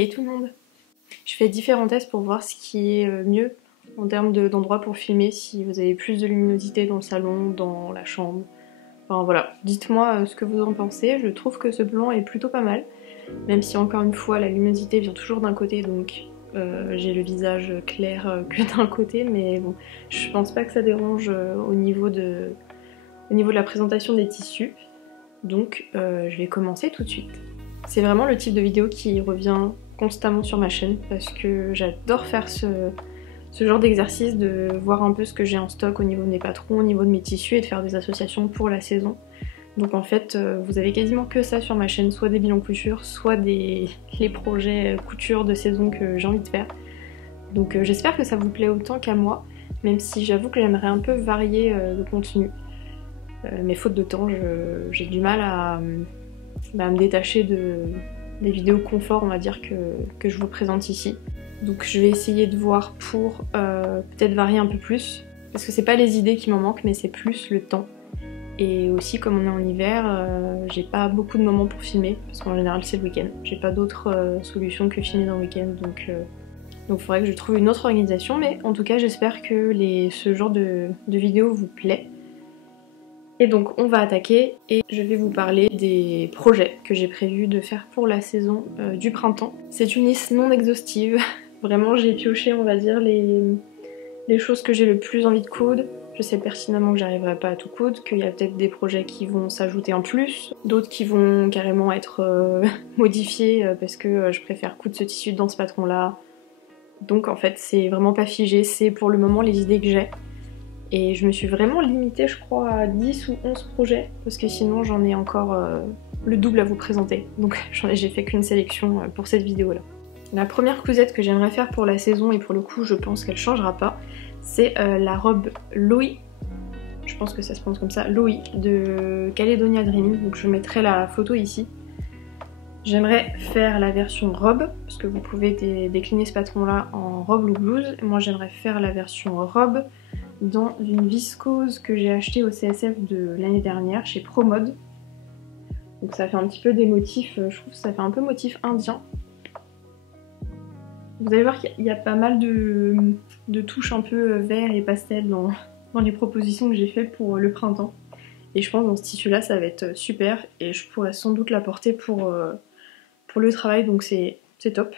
Hey tout le monde! Je fais différents tests pour voir ce qui est mieux en termes d'endroits pour filmer, si vous avez plus de luminosité dans le salon, dans la chambre. Enfin voilà, dites-moi ce que vous en pensez. Je trouve que ce plan est plutôt pas mal, même si encore une fois la luminosité vient toujours d'un côté, donc j'ai le visage clair que d'un côté, mais bon, je pense pas que ça dérange au niveau de la présentation des tissus. Donc je vais commencer tout de suite. C'est vraiment le type de vidéo qui revient constamment sur ma chaîne parce que j'adore faire ce genre d'exercice, de voir un peu ce que j'ai en stock au niveau de mes patrons, au niveau de mes tissus et de faire des associations pour la saison. Donc en fait vous avez quasiment que ça sur ma chaîne, soit des bilans couture, soit les projets couture de saison que j'ai envie de faire. Donc j'espère que ça vous plaît autant qu'à moi, même si j'avoue que j'aimerais un peu varier le contenu. Mais faute de temps, j'ai du mal à me détacher des vidéos confort, on va dire, que je vous présente ici. Donc je vais essayer de voir pour peut-être varier un peu plus, parce que c'est pas les idées qui m'en manquent, mais c'est plus le temps. Et aussi, comme on est en hiver, j'ai pas beaucoup de moments pour filmer, parce qu'en général c'est le week-end. J'ai pas d'autre solution que filmer dans le week-end, donc il faudrait que je trouve une autre organisation, mais en tout cas j'espère que ce genre de vidéo vous plaît. Et donc on va attaquer et je vais vous parler des projets que j'ai prévu de faire pour la saison du printemps. C'est une liste non exhaustive, vraiment j'ai pioché on va dire les choses que j'ai le plus envie de coudre. Je sais pertinemment que j'arriverai pas à tout coudre, qu'il y a peut-être des projets qui vont s'ajouter en plus, d'autres qui vont carrément être modifiés parce que je préfère coudre ce tissu dans ce patron là. Donc en fait c'est vraiment pas figé, c'est pour le moment les idées que j'ai. Et je me suis vraiment limitée, je crois, à 10 ou 11 projets, parce que sinon j'en ai encore le double à vous présenter. Donc j'ai fait qu'une sélection pour cette vidéo-là. La première cousette que j'aimerais faire pour la saison, et pour le coup je pense qu'elle changera pas, c'est la robe Louis, je pense que ça se prononce comme ça, Louis, de Caledonia Dream. Donc je mettrai la photo ici. J'aimerais faire la version robe, parce que vous pouvez décliner ce patron-là en robe ou blouse. Moi j'aimerais faire la version robe dans une viscose que j'ai achetée au CSF de l'année dernière chez Promode. Donc ça fait un petit peu des motifs, je trouve que ça fait un peu motif indien. Vous allez voir qu'il y a pas mal de touches un peu vert et pastel dans les propositions que j'ai faites pour le printemps. Et je pense que dans ce tissu là ça va être super et je pourrais sans doute la porter pour le travail, donc c'est top.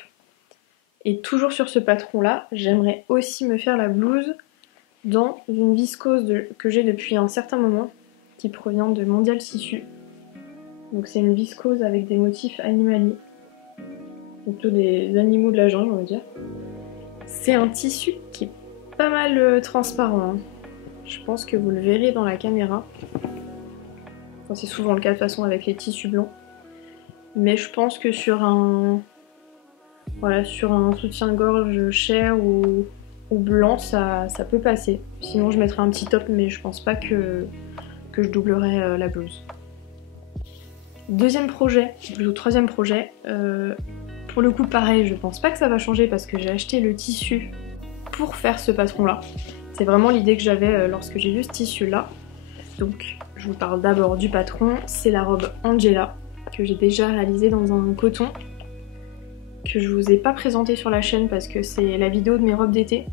Et toujours sur ce patron là, j'aimerais aussi me faire la blouse dans une viscose que j'ai depuis un certain moment, qui provient de Mondial Tissu. Donc c'est une viscose avec des motifs animaliers, plutôt des animaux de la jungle on va dire. C'est un tissu qui est pas mal transparent, hein. Je pense que vous le verrez dans la caméra. Enfin, c'est souvent le cas de toute façon avec les tissus blancs. Mais je pense que sur un soutien-gorge chair ou blanc, ça peut passer. Sinon je mettrai un petit top, mais je pense pas que je doublerai la blouse. Deuxième projet, plutôt troisième projet, pour le coup pareil, je pense pas que ça va changer parce que j'ai acheté le tissu pour faire ce patron là. C'est vraiment l'idée que j'avais lorsque j'ai vu ce tissu là. Donc je vous parle d'abord du patron, c'est la robe Angela que j'ai déjà réalisée dans un coton, que je vous ai pas présenté sur la chaîne parce que c'est la vidéo de mes robes d'été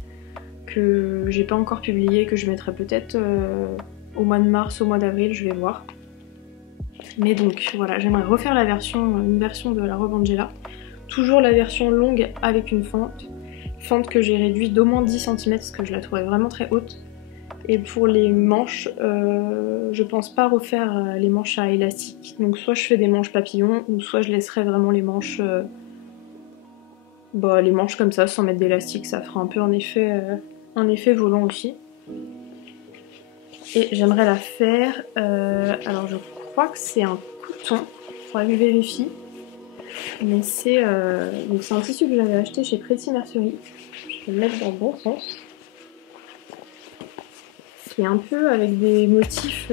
que j'ai pas encore publié, que je mettrai peut-être au mois de mars, au mois d'avril, je vais voir. Mais donc voilà, j'aimerais refaire une version de la robe Angela. Toujours la version longue avec une fente que j'ai réduite d'au moins 10 cm parce que je la trouvais vraiment très haute. Et pour les manches, je pense pas refaire les manches à élastique. Donc soit je fais des manches papillons, ou soit je laisserai vraiment les manches comme ça sans mettre d'élastique, ça fera un peu un effet volant aussi. Et j'aimerais la faire, alors je crois que c'est un coton, faudrait que je vérifie, mais c'est un tissu que j'avais acheté chez Pretty Mercerie, je vais le mettre dans le bon sens, qui est un peu avec des motifs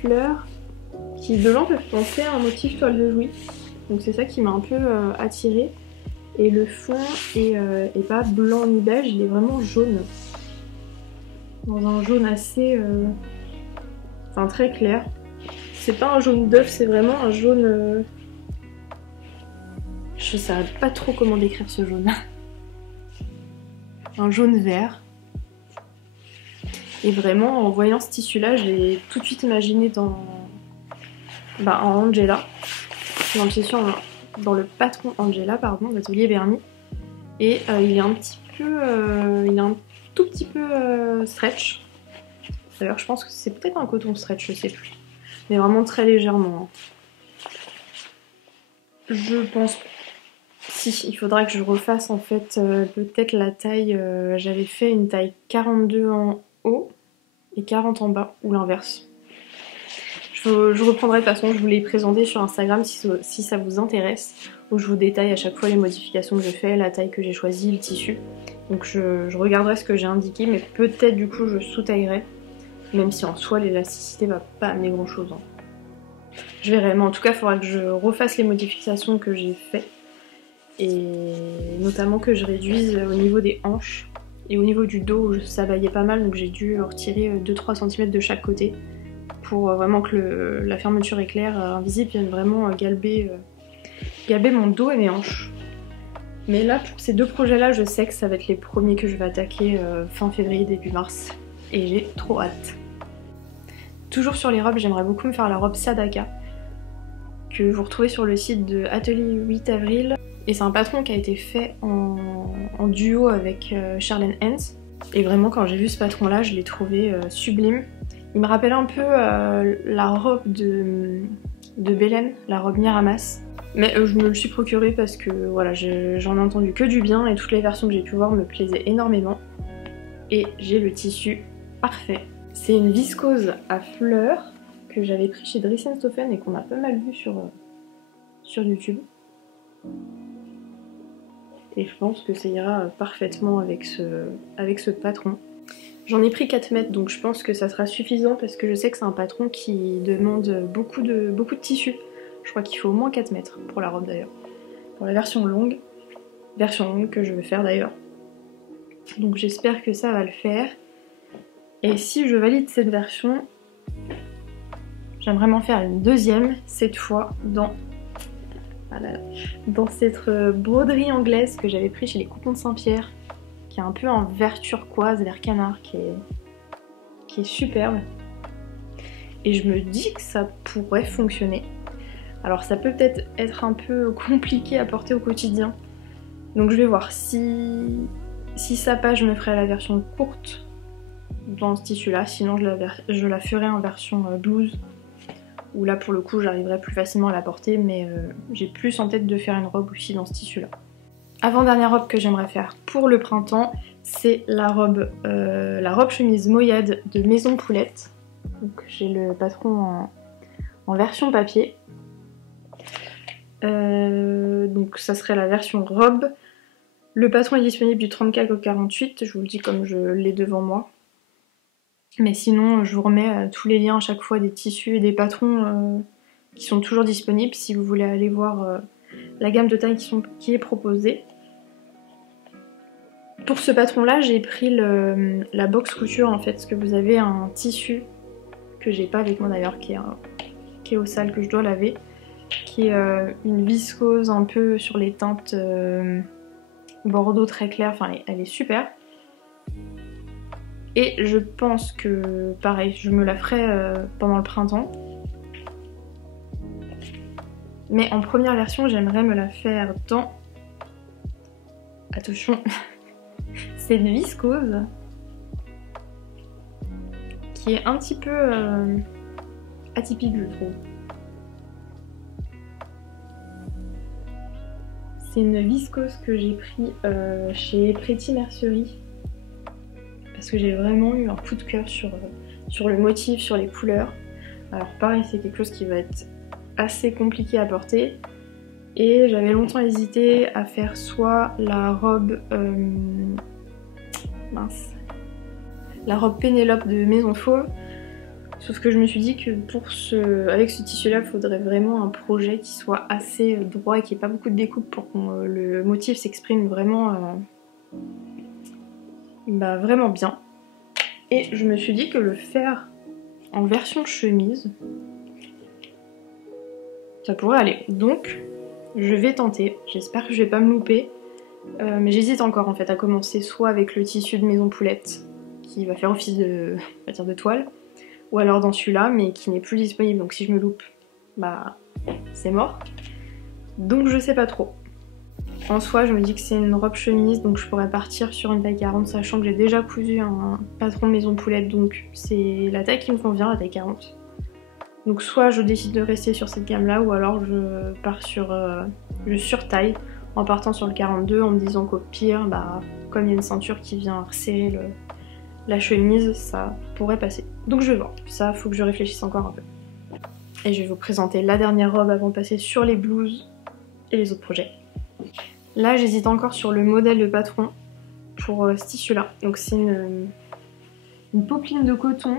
fleurs, qui de loin peuvent penser à un motif toile de Jouy, donc c'est ça qui m'a un peu attirée. Et le fond est pas blanc ni beige, il est vraiment jaune. Dans un jaune assez... très clair. C'est pas un jaune d'œuf, c'est vraiment un jaune Je sais pas trop comment décrire ce jaune. Un jaune vert. Et vraiment, en voyant ce tissu-là, je l'ai tout de suite imaginé en Angela. Dans le tissu, dans le patron Angela, pardon, l'atelier vernis. Et il est un petit peu... il est un tout petit peu stretch. D'ailleurs, je pense que c'est peut-être un coton stretch, je sais plus. Mais vraiment très légèrement. Je pense... Si, il faudra que je refasse en fait peut-être la taille... J'avais fait une taille 42 en haut et 40 en bas, ou l'inverse. Je reprendrai de toute façon, je vous l'ai présenté sur Instagram si ça vous intéresse, où je vous détaille à chaque fois les modifications que je fais, la taille que j'ai choisie, le tissu. Donc je regarderai ce que j'ai indiqué, mais peut-être du coup je sous-taillerai, même si en soi l'élasticité va pas amener grand chose. Hein. Je verrai, mais en tout cas il faudra que je refasse les modifications que j'ai faites, et notamment que je réduise au niveau des hanches, et au niveau du dos où ça baillait pas mal, donc j'ai dû retirer 2-3 cm de chaque côté, pour vraiment que la fermeture éclair invisible vienne vraiment galber mon dos et mes hanches. Mais là, pour ces deux projets-là, je sais que ça va être les premiers que je vais attaquer fin février, début mars. Et j'ai trop hâte. Toujours sur les robes, j'aimerais beaucoup me faire la robe Sadaka, que vous retrouvez sur le site de Atelier 8 avril. Et c'est un patron qui a été fait en duo avec Charlène Hens. Et vraiment, quand j'ai vu ce patron-là, je l'ai trouvé sublime. Il me rappelle un peu la robe de Belen, la robe Miramas. Mais je me le suis procurée parce que voilà, j'en ai entendu que du bien et toutes les versions que j'ai pu voir me plaisaient énormément. Et j'ai le tissu parfait. C'est une viscose à fleurs que j'avais pris chez Dries & Stephen et qu'on a pas mal vu sur YouTube. Et je pense que ça ira parfaitement avec ce patron. J'en ai pris 4 mètres, donc je pense que ça sera suffisant parce que je sais que c'est un patron qui demande beaucoup de tissu. Je crois qu'il faut au moins 4 mètres pour la robe d'ailleurs. Pour la version longue que je vais faire d'ailleurs. Donc j'espère que ça va le faire. Et si je valide cette version, j'aimerais m'en faire une deuxième, cette fois dans cette broderie anglaise que j'avais pris chez les Coupons de Saint-Pierre, qui est un peu en vert turquoise, vert canard, qui est superbe. Et je me dis que ça pourrait fonctionner. Alors ça peut peut-être être un peu compliqué à porter au quotidien. Donc je vais voir si ça passe, je me ferai la version courte dans ce tissu-là. Sinon je la ferai en version blouse. Où là pour le coup j'arriverai plus facilement à la porter. Mais j'ai plus en tête de faire une robe aussi dans ce tissu-là. Avant-dernière robe que j'aimerais faire pour le printemps, c'est la robe chemise Moyade de Maison Poulette. Donc j'ai le patron en version papier. Donc ça serait la version robe. Le patron est disponible du 34 au 48, je vous le dis comme je l'ai devant moi. Mais sinon je vous remets tous les liens à chaque fois des tissus et des patrons qui sont toujours disponibles si vous voulez aller voir la gamme de taille qui est proposée. Pour ce patron là j'ai pris la box couture en fait, parce que vous avez un tissu que j'ai pas avec moi d'ailleurs, qui est au sale, que je dois laver, qui est une viscose un peu sur les teintes bordeaux très clair, enfin elle est super. Et je pense que pareil, je me la ferai pendant le printemps. Mais en première version, j'aimerais me la faire dans... Attention, c'est une viscose qui est un petit peu atypique, je trouve. C'est une viscose que j'ai pris chez Pretty Mercerie parce que j'ai vraiment eu un coup de cœur sur le motif, sur les couleurs. Alors pareil, c'est quelque chose qui va être assez compliqué à porter et j'avais longtemps hésité à faire soit la robe la robe Pénélope de Maison Fauve, sauf que je me suis dit que avec ce tissu là il faudrait vraiment un projet qui soit assez droit et qui ait pas beaucoup de découpe pour que le motif s'exprime vraiment vraiment bien. Et je me suis dit que le faire en version chemise, ça pourrait aller. Donc Je vais tenter, j'espère que je vais pas me louper. Mais j'hésite encore en fait à commencer soit avec le tissu de Maison Poulette, qui va faire office de, on va dire, de toile, ou alors dans celui-là, mais qui n'est plus disponible, donc si je me loupe, bah c'est mort. Donc je sais pas trop. En soi, je me dis que c'est une robe chemise, donc je pourrais partir sur une taille 40, sachant que j'ai déjà cousu un patron de Maison Poulette, donc c'est la taille qui me convient, la taille 40. Donc soit je décide de rester sur cette gamme-là, ou alors je pars sur... je surtaille, en partant sur le 42, en me disant qu'au pire, bah, comme il y a une ceinture qui vient resserrer la chemise, ça pourrait passer. Donc je vais voir, ça faut que je réfléchisse encore un peu. Et je vais vous présenter la dernière robe avant de passer sur les blouses et les autres projets. Là j'hésite encore sur le modèle de patron pour ce tissu là. Donc c'est une popeline de coton.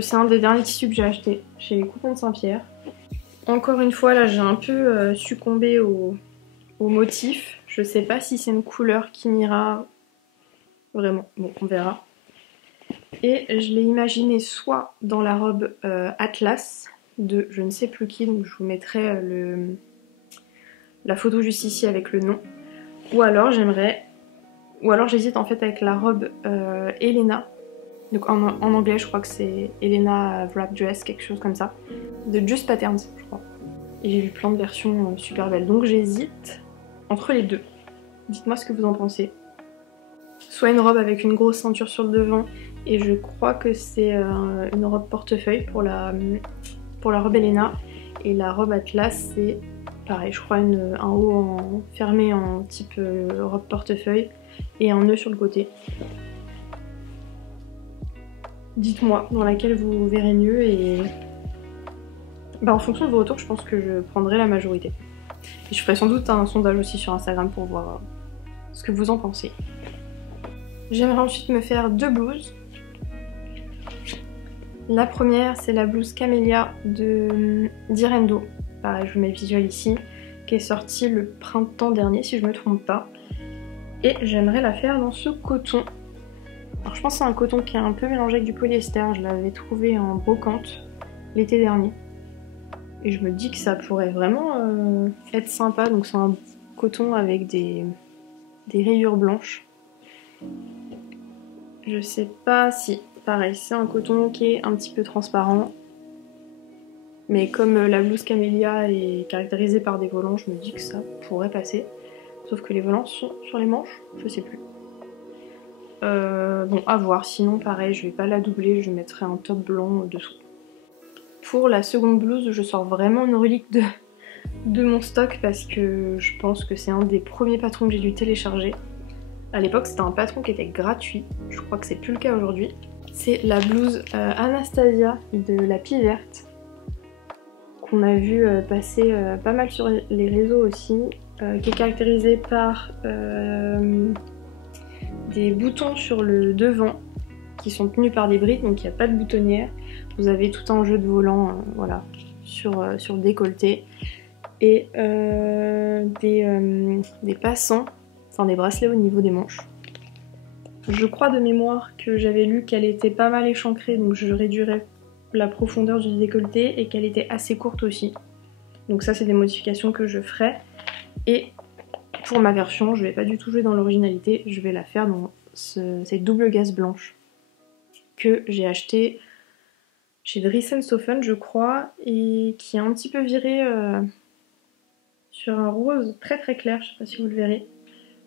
C'est un des derniers tissus que j'ai acheté chez les Coupons de Saint-Pierre. Encore une fois là j'ai un peu succombé au motif. Je sais pas si c'est une couleur qui m'ira vraiment, bon on verra. Et je l'ai imaginé soit dans la robe Atlas de je ne sais plus qui, donc je vous mettrai la photo juste ici avec le nom. Ou alors j'hésite en fait avec la robe Elena. Donc en anglais je crois que c'est Elena Wrap Dress, quelque chose comme ça. De Just Patterns je crois. Et j'ai vu plein de versions super belles. Donc j'hésite entre les deux. Dites-moi ce que vous en pensez. Soit une robe avec une grosse ceinture sur le devant. Et je crois que c'est une robe portefeuille pour la robe Elena. Et la robe Atlas c'est pareil, je crois un haut fermé en type robe portefeuille et un nœud sur le côté. Dites-moi dans laquelle vous verrez mieux et bah, en fonction de vos retours je pense que je prendrai la majorité. Et je ferai sans doute un sondage aussi sur Instagram pour voir ce que vous en pensez. J'aimerais ensuite me faire deux blouses. La première c'est la blouse Camélia de d'Irendo. Pareil, je vous mets le visuel ici, qui est sortie le printemps dernier si je me trompe pas. Et j'aimerais la faire dans ce coton. Alors je pense que c'est un coton qui est un peu mélangé avec du polyester, je l'avais trouvé en brocante l'été dernier. Et je me dis que ça pourrait vraiment être sympa, donc c'est un coton avec des rayures blanches. Je sais pas si, pareil, c'est un coton qui est un petit peu transparent. Mais comme la blouse Camélia est caractérisée par des volants, je me dis que ça pourrait passer. Sauf que les volants sont sur les manches, je sais plus. Bon, à voir. Sinon, pareil, je vais pas la doubler, je mettrai un top blanc dessous. Pour la seconde blouse, je sors vraiment une relique de mon stock parce que je pense que c'est un des premiers patrons que j'ai dû télécharger. À l'époque, c'était un patron qui était gratuit. Je crois que c'est plus le cas aujourd'hui. C'est la blouse Anastasia de la Pie Verte. Qu'on a vu passer pas mal sur les réseaux aussi, qui est caractérisé par des boutons sur le devant qui sont tenus par des brides, donc il n'y a pas de boutonnière. Vous avez tout un jeu de volant voilà, sur le décolleté et des passants, enfin des bracelets au niveau des manches. Je crois de mémoire que j'avais lu qu'elle était pas mal échancrée, donc je réduirais la profondeur du décolleté et qu'elle était assez courte aussi. Donc ça c'est des modifications que je ferai. Et pour ma version, je vais pas du tout jouer dans l'originalité, je vais la faire dans cette double gaze blanche que j'ai acheté chez Dries+Soffen je crois, et qui est un petit peu viré sur un rose très très clair, je sais pas si vous le verrez.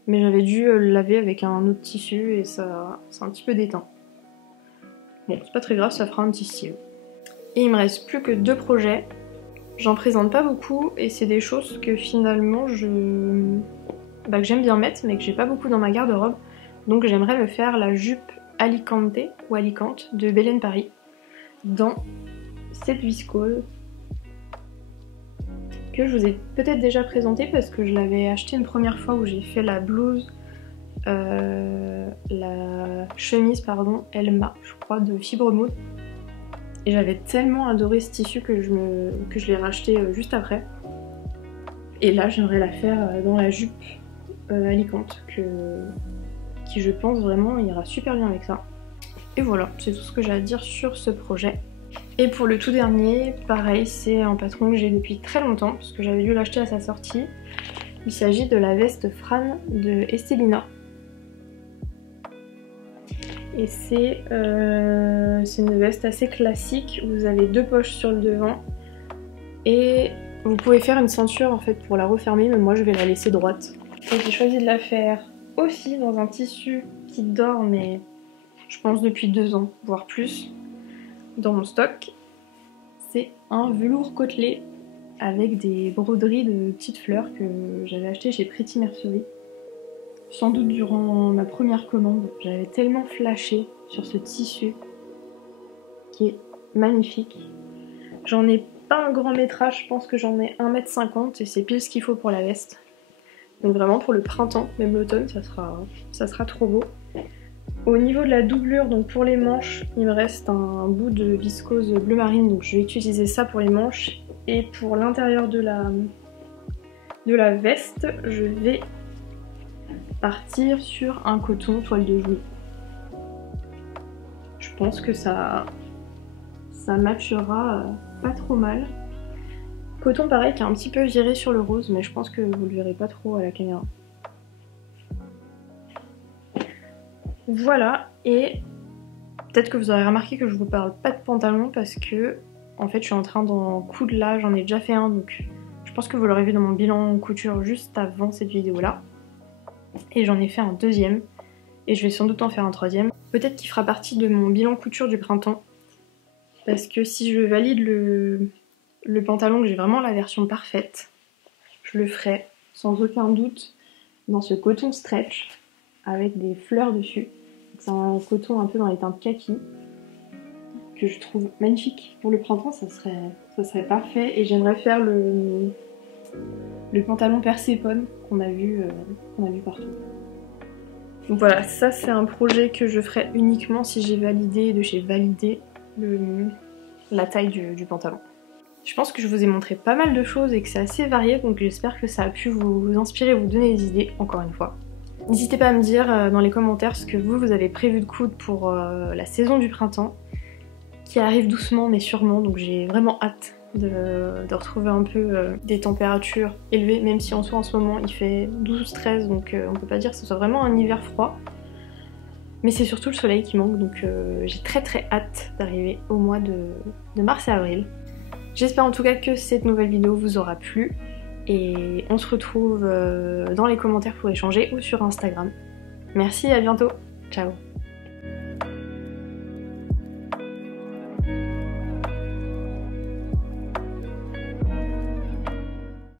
Mais j'avais dû le laver avec un autre tissu et ça c'est un petit peu déteint. Bon, c'est pas très grave, ça fera un petit style. Et il me reste plus que deux projets. J'en présente pas beaucoup et c'est des choses que finalement que j'aime bien mettre mais que j'ai pas beaucoup dans ma garde-robe. Donc j'aimerais me faire la jupe Alicante ou Alicante de Belen Paris dans cette viscose que je vous ai peut-être déjà présentée parce que je l'avais acheté une première fois où j'ai fait la blouse, la chemise pardon, Elma je crois de Fibre Maude. Et j'avais tellement adoré ce tissu que je l'ai racheté juste après. Et là j'aimerais la faire dans la jupe Alicante qui je pense vraiment ira super bien avec ça. Et voilà, c'est tout ce que j'ai à dire sur ce projet. Et pour le tout dernier, pareil, c'est un patron que j'ai depuis très longtemps, parce que j'avais dû l'acheter à sa sortie. Il s'agit de la veste Fran de Estelina. Et c'est une veste assez classique, vous avez 2 poches sur le devant. Et vous pouvez faire une ceinture en fait pour la refermer, mais moi je vais la laisser droite. Et j'ai choisi de la faire aussi dans un tissu qui dort, mais je pense depuis 2 ans, voire plus, dans mon stock. C'est un velours côtelé avec des broderies de petites fleurs que j'avais acheté chez Pretty Mercery. Sans doute durant ma première commande, j'avais tellement flashé sur ce tissu qui est magnifique. J'en ai pas un grand métrage, je pense que j'en ai 1,50 m et c'est pile ce qu'il faut pour la veste. Donc vraiment pour le printemps, même l'automne, ça sera trop beau. Au niveau de la doublure, donc pour les manches, il me reste un bout de viscose bleu marine, donc je vais utiliser ça pour les manches. Et pour l'intérieur de la veste, je vais partir sur un coton toile de Jouy. Je pense que ça matchera pas trop mal. Coton pareil qui est un petit peu viré sur le rose, mais je pense que vous le verrez pas trop à la caméra. Voilà, et peut-être que vous aurez remarqué que je vous parle pas de pantalon parce que en fait je suis en train d'en coudre là, j'en ai déjà fait un, donc je pense que vous l'aurez vu dans mon bilan couture juste avant cette vidéo là. Et j'en ai fait un deuxième, et je vais sans doute en faire un troisième. Peut-être qu'il fera partie de mon bilan couture du printemps, parce que si je valide le pantalon, que j'ai vraiment la version parfaite, je le ferai sans aucun doute dans ce coton stretch avec des fleurs dessus. C'est un coton un peu dans les teintes kaki que je trouve magnifique. Pour le printemps, ça serait parfait. Et j'aimerais faire le pantalon Perséphone qu'on a vu partout. Donc voilà, ça c'est un projet que je ferai uniquement si j'ai validé de chez Validé la taille du pantalon. Je pense que je vous ai montré pas mal de choses et que c'est assez varié, donc j'espère que ça a pu vous inspirer, vous donner des idées, encore une fois. N'hésitez pas à me dire dans les commentaires ce que vous avez prévu de coudre pour la saison du printemps, qui arrive doucement mais sûrement, donc j'ai vraiment hâte de retrouver un peu des températures élevées, même si en soi en ce moment il fait 12-13, donc on peut pas dire que ce soit vraiment un hiver froid. Mais c'est surtout le soleil qui manque, donc j'ai très hâte d'arriver au mois de mars et avril. J'espère en tout cas que cette nouvelle vidéo vous aura plu. Et on se retrouve dans les commentaires pour échanger ou sur Instagram. Merci, à bientôt. Ciao.